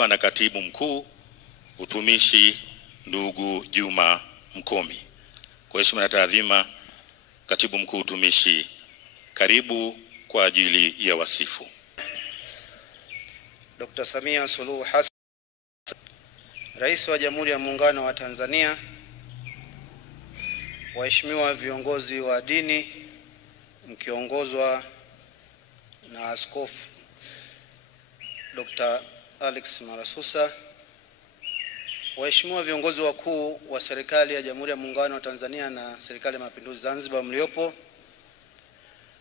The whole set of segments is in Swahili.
hapa na Katibu Mkuu Utumishi ndugu Juma Mkomi. Kwa heshima na taadhima, Katibu Mkuu Utumishi, karibu kwa ajili ya wasifu. Dr. Samia Suluhu Hassan, Rais wa Jamhuri ya Muungano wa Tanzania, waheshimiwa viongozi wa dini mkiongozwa na Askofu Dr. Alex Malasusa, waheshimiwa viongozi wakuu wa serikali ya Jamhuri ya Muungano wa Tanzania na Serikali ya Mapinduzi Zanzibar mliopo,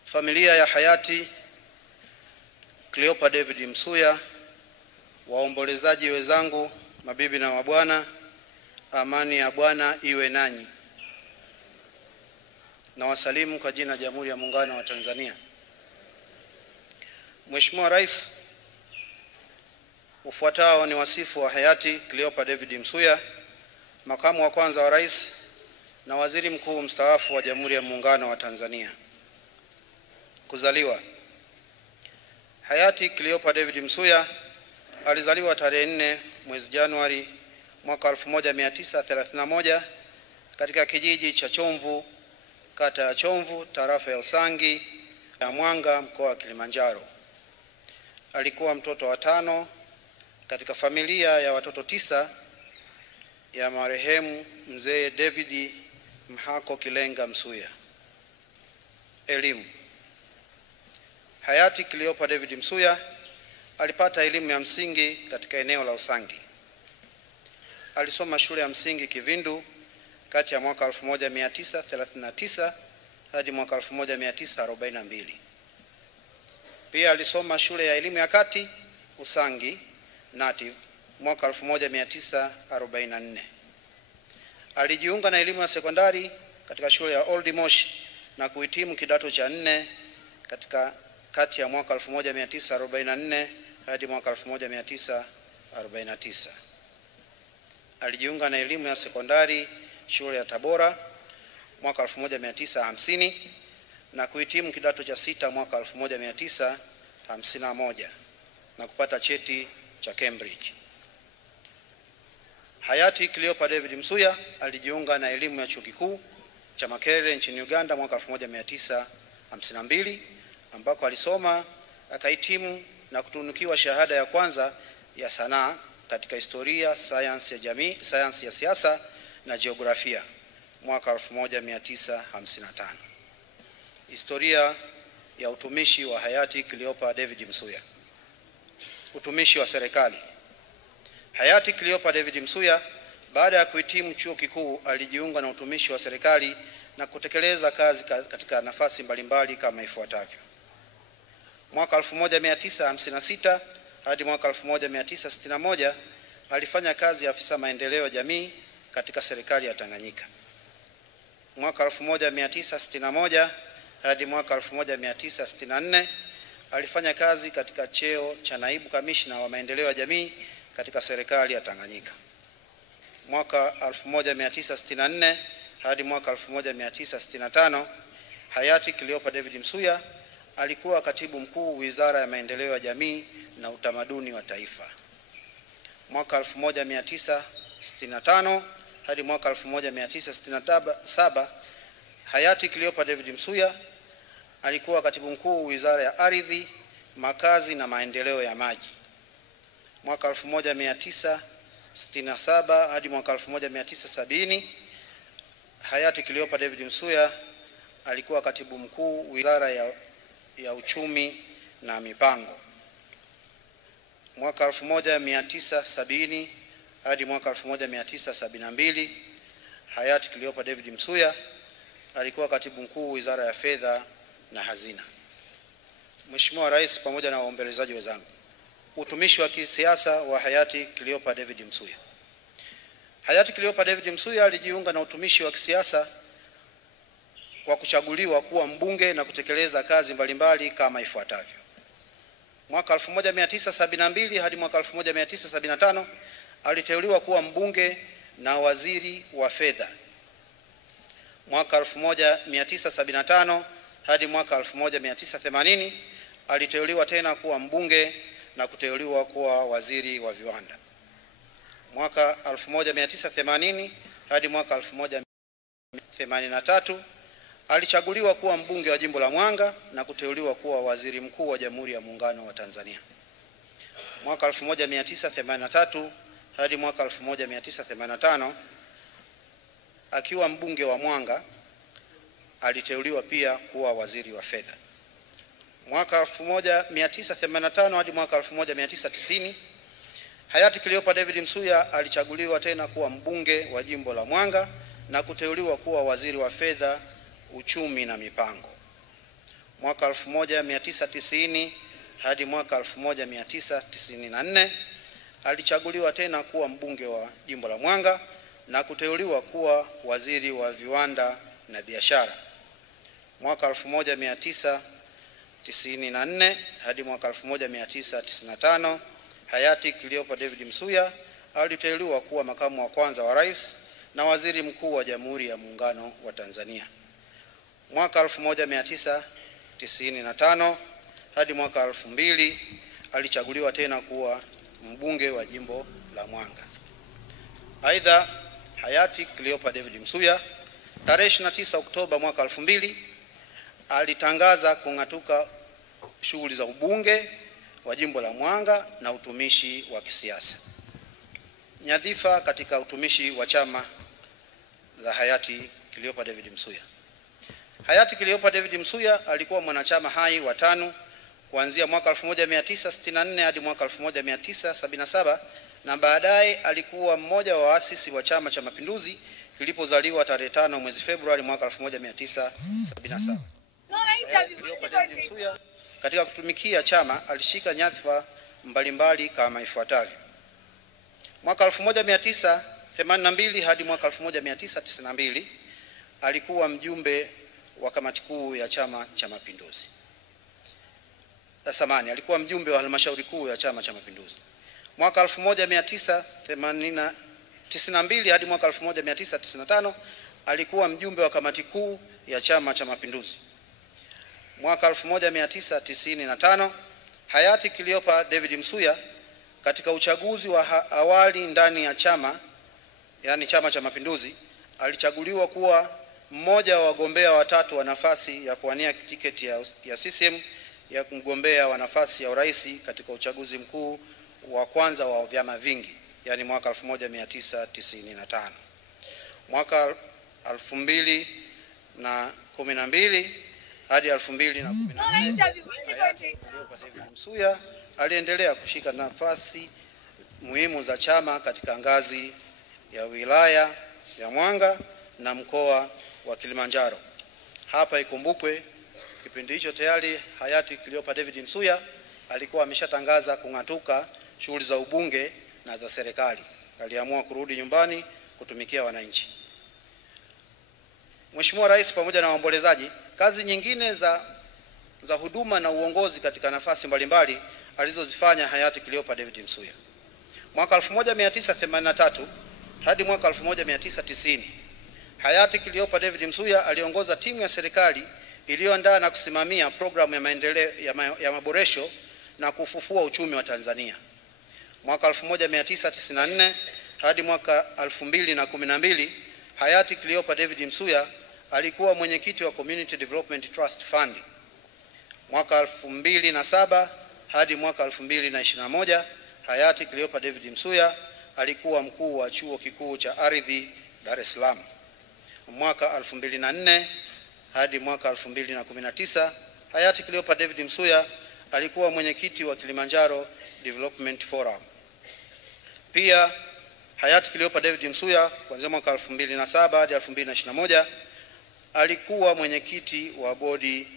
familia ya hayati Cleopa David Msuya, waombolezaji wenzangu, mabibi na mabwana, amani ya Bwana iwe nanyi. Na wasalimu kwa jina la Jamhuri ya Muungano wa Tanzania. Mheshimiwa Rais, ufuatao ni wasifu wa hayati Cleopa David Msuya, makamu wa kwanza wa Rais na Waziri Mkuu mstaafu wa Jamhuri ya Muungano wa Tanzania. Kuzaliwa. Hayati Cleopa David Msuya alizaliwa tarehe 4 mwezi Januari mwaka 1931 katika kijiji cha Chomvu, kata ya Chomvu, tarafa ya Usangi ya Mwanga, mkoa wa Kilimanjaro. Alikuwa mtoto wa 5 katika familia ya watoto 9 ya marehemu mzee David Mhako Kilenga Msuya. Elimu. Hayati Cleopa David Msuya alipata elimu ya msingi katika eneo la Usangi. Alisoma shule ya msingi Kivindu kati ya mwaka 1939 hadi mwaka 1942. Pia alisoma shule ya elimu ya kati Usangi Native mwaka 1944. Alijiunga na elimu ya sekondari katika shule ya Old Moshi na kuhitimu kidato cha 4 katika kati ya mwaka 1944 hadi mwaka 1949. Alijiunga na elimu ya sekondari shule ya Tabora mwaka 1950 na kuhitimu kidato cha 6 mwaka 1951 na kupata cheti cha Cambridge. Hayati Cleopa David Msuya alijiunga na elimu ya chuo kikuu cha Makerere nchini Uganda mwaka 1952 ambako alisoma akahitimu na kutunukiwa shahada ya kwanza ya sanaa katika historia, sayansi ya jamii, sayansi ya siasa na jiografia mwaka 1955. Historia ya utumishi wa hayati Cleopa David Msuya. Utumishi wa serikali. Hayati Cleopa David Msuya baada ya kuhitimu chuo kikuu alijiunga na utumishi wa serikali na kutekeleza kazi katika nafasi mbalimbali kama ifuatavyo. Mwaka 1956 hadi mwaka 1961 alifanya kazi ya afisa maendeleo ya jamii katika serikali ya Tanganyika. Mwaka 1961 hadi mwaka 1964 alifanya kazi katika cheo cha naibu kamishna wa maendeleo ya jamii katika serikali ya Tanganyika. Mwaka 1964 hadi mwaka 1965 hayati Cleopa David Msuya alikuwa katibu mkuu Wizara ya Maendeleo ya Jamii na Utamaduni wa Taifa. Mwaka 1965 hadi mwaka 1967 hayati Cleopa David Msuya alikuwa katibu mkuu Wizara ya Ardhi, Makazi na Maendeleo ya Maji. Mwaka 1967 hadi mwaka 1970 hayati Cleopa David Msuya alikuwa katibu mkuu Wizara ya Uchumi na Mipango. Mwaka 1970 hadi mwaka 1972 hayati Cleopa David Msuya alikuwa katibu mkuu Wizara ya Fedha na Hazina. Mheshimiwa Rais pamoja na waombelezaji wenzangu, utumishi wa kisiasa wa hayati Cleopa David Msuya. Hayati Cleopa David Msuya alijiunga na utumishi wa kisiasa kwa kuchaguliwa kuwa mbunge na kutekeleza kazi mbalimbali kama ifuatavyo. Mwaka 1972 hadi mwaka 1975 aliteuliwa kuwa mbunge na waziri wa fedha. Mwaka 1975 hadi mwaka 1980 aliteuliwa tena kuwa mbunge na kuteuliwa kuwa waziri wa viwanda. Mwaka 1980 hadi mwaka 1983 alichaguliwa kuwa mbunge wa jimbo la Mwanga na kuteuliwa kuwa waziri mkuu wa Jamhuri ya Muungano wa Tanzania. Mwaka 1983 hadi mwaka 1985 akiwa mbunge wa Mwanga aliteuliwa pia kuwa waziri wa fedha. Mwaka 1985 hadi mwaka 1990 hayati Cleopa David Msuya alichaguliwa tena kuwa mbunge wa jimbo la Mwanga na kuteuliwa kuwa waziri wa fedha, uchumi na mipango. Mwaka 1990 hadi mwaka 1994 alichaguliwa tena kuwa mbunge wa jimbo la Mwanga na kuteuliwa kuwa waziri wa viwanda na biashara. Mwaka 1994 hadi mwaka 1995 hayati Cleopa David Msuya aliteuliwa kuwa makamu wa kwanza wa rais na waziri mkuu wa Jamhuri ya Muungano wa Tanzania. Mwaka 1995 hadi mwaka 2000 alichaguliwa tena kuwa mbunge wa jimbo la Mwanga. Aidha, hayati Cleopa David Msuya tarehe 29 Oktoba mwaka 2000 alitangaza kung'atuka shughuli za ubunge wa jimbo la Mwanga na utumishi wa kisiasa. Nyadhifa katika utumishi wa chama za hayati Cleopa David Msuya. Hayati Cleopa David Msuya alikuwa mwanachama hai wa TANU kuanzia mwaka 1964 hadi mwaka 1977 na baadaye alikuwa mmoja wa waasisi wa Chama cha Mapinduzi kilipozaliwa tarehe 5 mwezi Februari mwaka 1977. Cleopa David Msuya katika kutumikia chama alishika nyadhifa mbalimbali kama ifuatavyo. Mwaka 1982 hadi mwaka 1992 alikuwa mjumbe wa kamati kuu ya Chama cha Mapinduzi. Alikuwa mjumbe wa halmashauri kuu ya Chama cha Mapinduzi. Mwaka 1992 hadi mwaka 1995 alikuwa mjumbe wa kamati kuu ya Chama cha Mapinduzi. Mwaka 1995 hayati Cleopa David Msuya katika uchaguzi wa awali ndani ya chama, yani Chama cha Mapinduzi, alichaguliwa kuwa mmoja wa wagombea watatu wa nafasi ya kuwania tiketi ya CCM ya mgombea wa nafasi ya urais katika uchaguzi mkuu wa kwanza wa vyama vingi, yani mwaka 1995. Mwaka 2012 hadi 2014 Msuya aliendelea kushika nafasi muhimu za chama katika ngazi ya wilaya ya Mwanga na mkoa wa Kilimanjaro. Hapa ikumbukwe kipindi hicho tayari hayati Cleopa David Msuya alikuwa ameshatangaza kung'atuka shughuli za ubunge na za serikali. Aliamua kurudi nyumbani kutumikia wananchi. Mheshimiwa Rais pamoja na waombolezaji, kazi nyingine za huduma na uongozi katika nafasi mbalimbali alizozifanya hayati Cleopa David Msuya. Mwaka 1983 hadi mwaka 1990 hayati Cleopa David Msuya aliongoza timu ya serikali iliyoandaa na kusimamia programu ya maendeleo ya maboresho na kufufua uchumi wa Tanzania. Mwaka 1994 hadi mwaka 2012 hayati Cleopa David Msuya alikuwa mwenyekiti wa Community Development Trust Fund. Mwaka 2007 hadi mwaka 2021 hayati Cleopa David Msuya alikuwa mkuu wa Chuo Kikuu cha Ardhi Dar es Salaam. Mwaka 2004 hadi mwaka 2019 hayati Cleopa David Msuya alikuwa mwenyekiti wa Kilimanjaro Development Forum. Pia hayati Cleopa David Msuya kuanzia mwaka 2007 hadi 2021 alikuwa mwenyekiti wa bodi